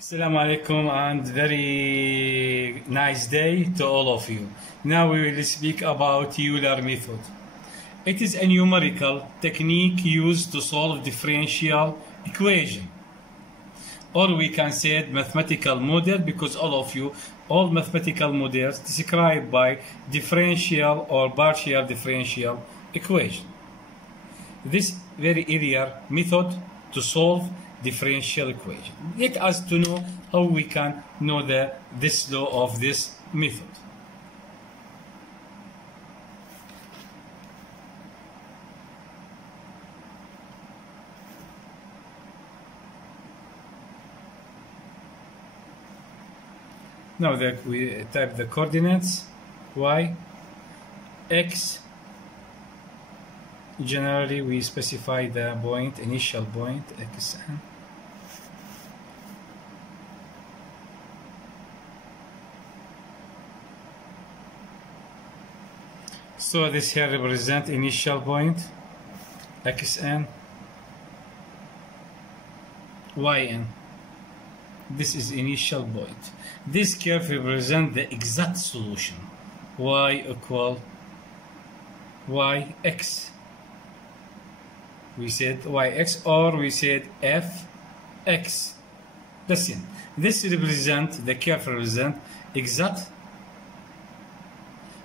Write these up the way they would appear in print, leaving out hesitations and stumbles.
Assalamu alaikum and very nice day to all of you. Now we will speak about Euler method. It is a numerical technique used to solve differential equation. Or we can say it mathematical model because all mathematical models described by differential or partial differential equation. This very easier method to solve differential equation. Let us to know how we can know this law of this method. Now that we type the coordinates y, x. Generally we specify the point, initial point, xn. So this here represents initial point, xn, yn. This is initial point. This curve represents the exact solution. Y equal yx. We said yx or we said fx. Listen, this represents, the curve represents exact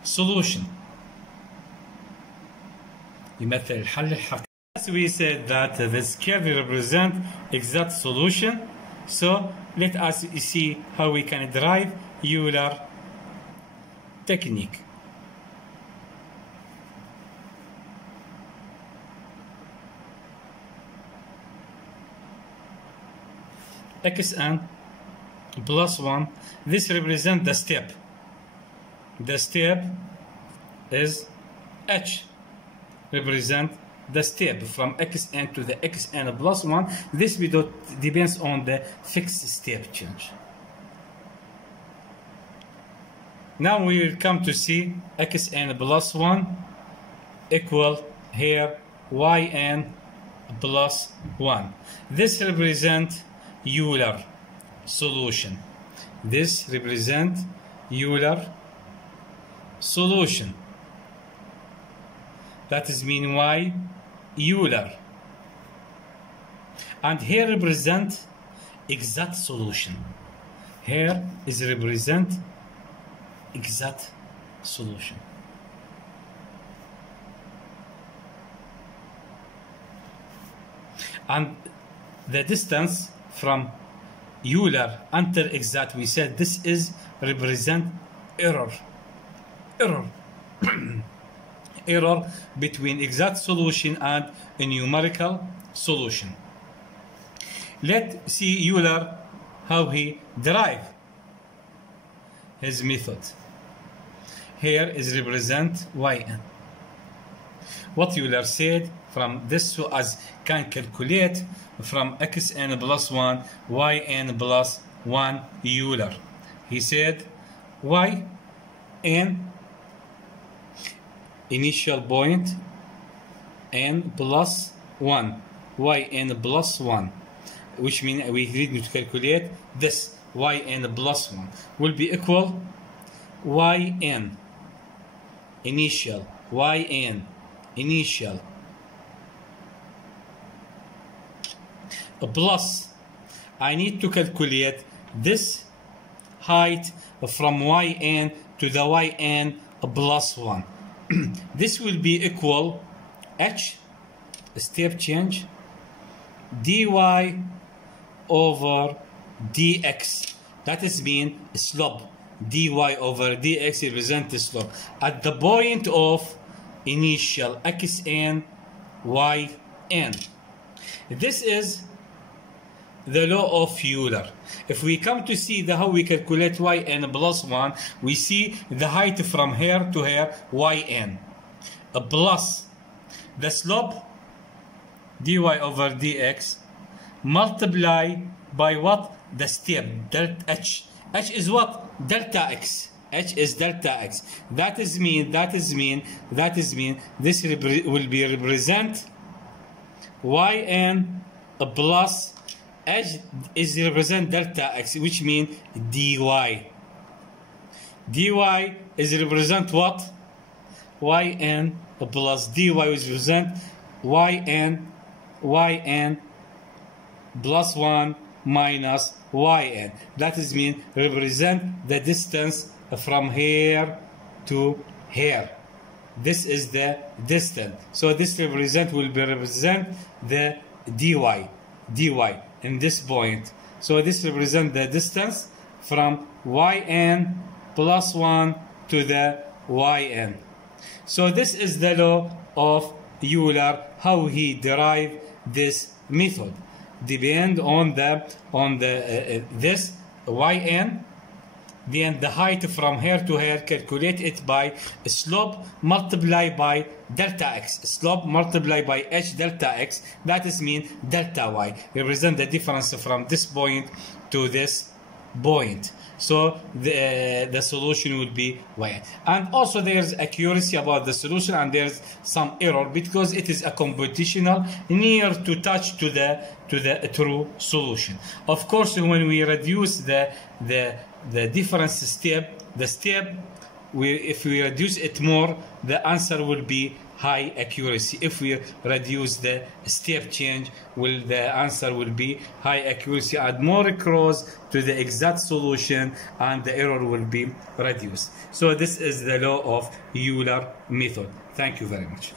solution. يمثل الحل الحقيقي. As we said that this curve represents exact solution, so let us see how we can derive Euler technique. xn plus 1, this represents the step. The step is h, represent the step from xn to the xn plus 1. This depends on the fixed step change. Now we will come to see xn plus 1 equal here yn plus 1. This represents Euler solution. This represents Euler solution. That is mean y Euler. And here represent exact solution. Here is represent exact solution. And the distance from Euler until exact, we said this is represent error. Error between exact solution and a numerical solution. Let's see Euler how he derived his method. Here is represent yn. What Euler said from this, so as can calculate from xn plus 1 yn plus 1 Euler. He said yn initial point n plus 1, yn plus 1, which means we need to calculate this yn plus 1 will be equal yn initial plus, I need to calculate this height from yn to the yn plus 1. This will be equal h, step change, dy over dx. That is mean slope. Dy over dx represents the slope at the point of initial xn yn. This is the law of Euler. If we come to see how we calculate yn plus 1, we see the height from here to here yn plus the slope dy over dx multiply by what? The step delta h. H is what? Delta x. H is delta x. That is mean this will be represent yn plus H is represent delta x, which means dy. dy is represent what? Yn plus dy is represent yn plus 1 minus yn. That is mean represent the distance from here to here. This is the distance. So this will be represent the dy in this point. So this represent the distance from yn plus 1 to the yn. So this is the law of Euler, how he derived this method. Depend on this yn, then the height from here to here, calculate it by slope multiplied by delta x. Slope multiplied by h delta x, that is mean delta y, represent the difference from this point to this point. So the solution will be y. And also there's accuracy about the solution, and there's some error because it is a computational near to touch to the true solution. Of course, when we reduce the difference step, if we reduce it more, the answer will be high accuracy. If we reduce the step change, the answer will be high accuracy and more close to the exact solution, and the error will be reduced. So this is the law of Euler method. Thank you very much.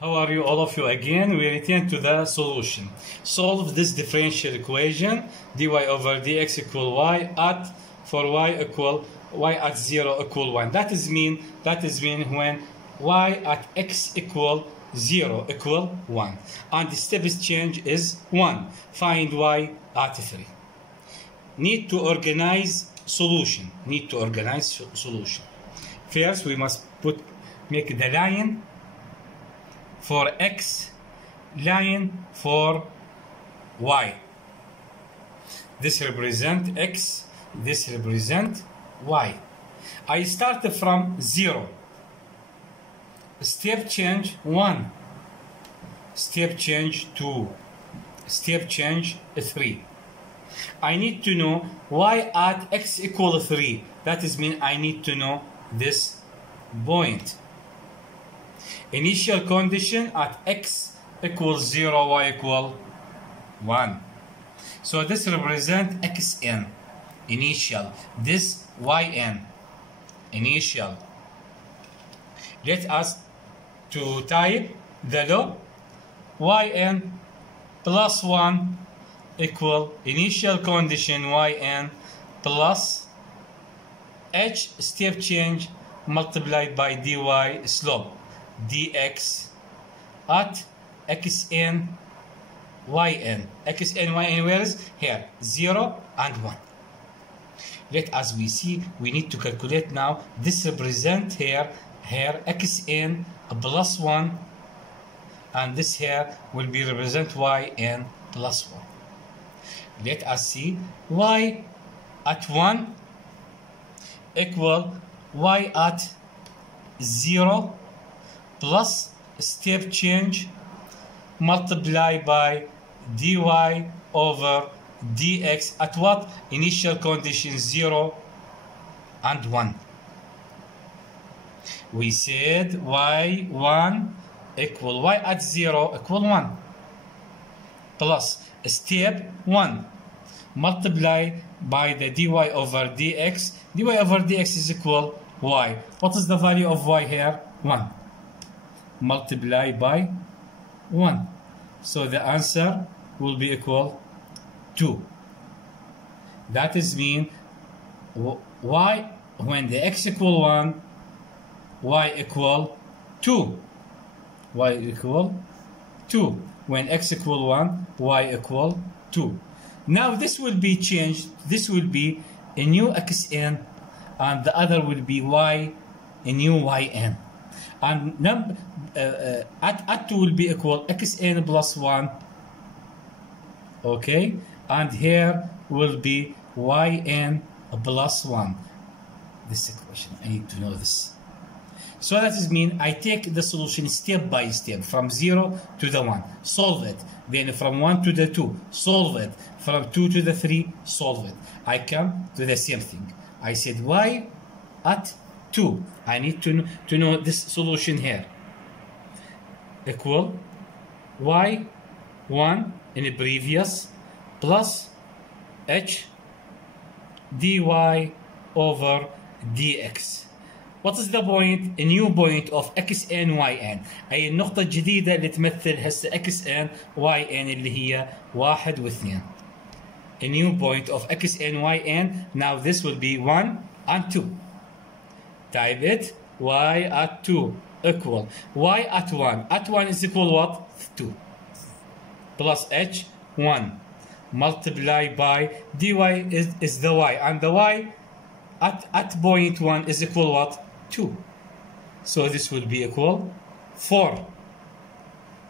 How are you, all of you? Again, we return to the solution. Solve this differential equation, dy over dx equal y at, for y at 0 equal 1. That is mean when y at x equal 0 equal 1. And the step change is 1. Find y at 3. Need to organize solution. First, we must make the line for x, line for y. This represent x, this represent y. I start from 0. Step change 1. Step change 2. Step change 3. I need to know y at x equal 3. That is mean I need to know this point. Initial condition at x equals 0, y equal 1. So this represents xn, initial. This yn, initial. Let us to type the law. Yn plus 1 equal initial condition yn plus h step change multiplied by dy slope dx at xn yn. Where is here? 0 and 1. Let us we see, we need to calculate now. This represent here xn plus 1, and this here will be represent yn plus 1. Let us see, y at 1 equal y at 0 plus step change multiplied by dy over dx at what? Initial condition 0 and 1. We said y1 equal y at 0 equal 1 plus step 1 multiplied by the dy over dx. dy over dx is equal y. What is the value of y here? 1. Multiply by 1. So the answer will be equal 2. That is mean y when the x equal 1, y equal 2. Y equal 2. When x equal 1, y equal 2. Now this will be changed. This will be a new xn, and the other will be y, a new yn. And at 2 will be equal xn plus 1. Okay, and here will be yn plus 1. this equation. I need to know this. So that is mean I take the solution step by step from 0 to the 1, solve it. Then from 1 to the 2, solve it. From 2 to the 3, solve it. I come to the same thing. I said y at 2. I need to know this solution here. Equal y1 in the previous plus h dy over dx. What is the point? A new point of xn yn. أي النقطة الجديدة اللي تمثل هسه xn yn اللي هي 1 و 2. A new point of xn yn. Now this will be 1 and 2. Type it. Y at 2 equal y at 1. At 1 is equal what? 2. Plus h 1 multiply by dy is the y, and the y at point 1 is equal what? 2. So this will be equal 4.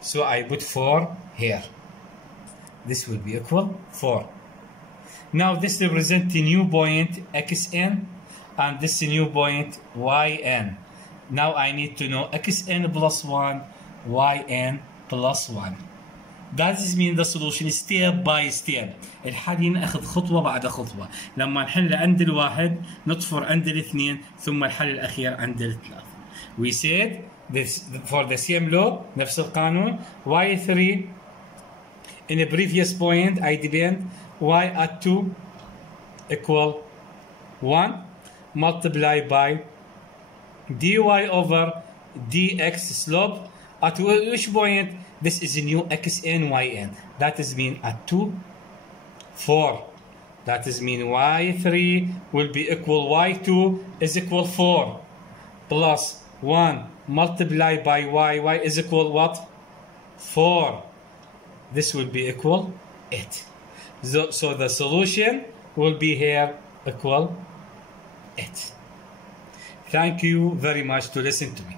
So I put 4 here. This will be equal 4. Now this represents the new point xn and this new point yn. Now I need to know xn plus 1, yn plus 1. That is mean the solution step by step. الحل ينأخذ خطوة بعد خطوة. لما نحل عند الواحد نطفر عند الاثنين ثم الحل الأخير عند الثلاث. We said this for the same law نفس القانون y3 in the previous point I depend y at 2 equal 1 multiply by dy over dx slope at which point this is a new xn yn. That is mean at 2 4. That is mean y3 will be equal y2 is equal 4 plus 1 multiply by y is equal what? 4. This will be equal 8. So the solution will be here equal 8. Thank you very much to listen to me.